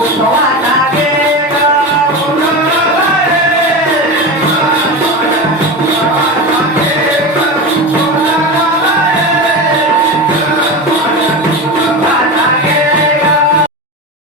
不熟啊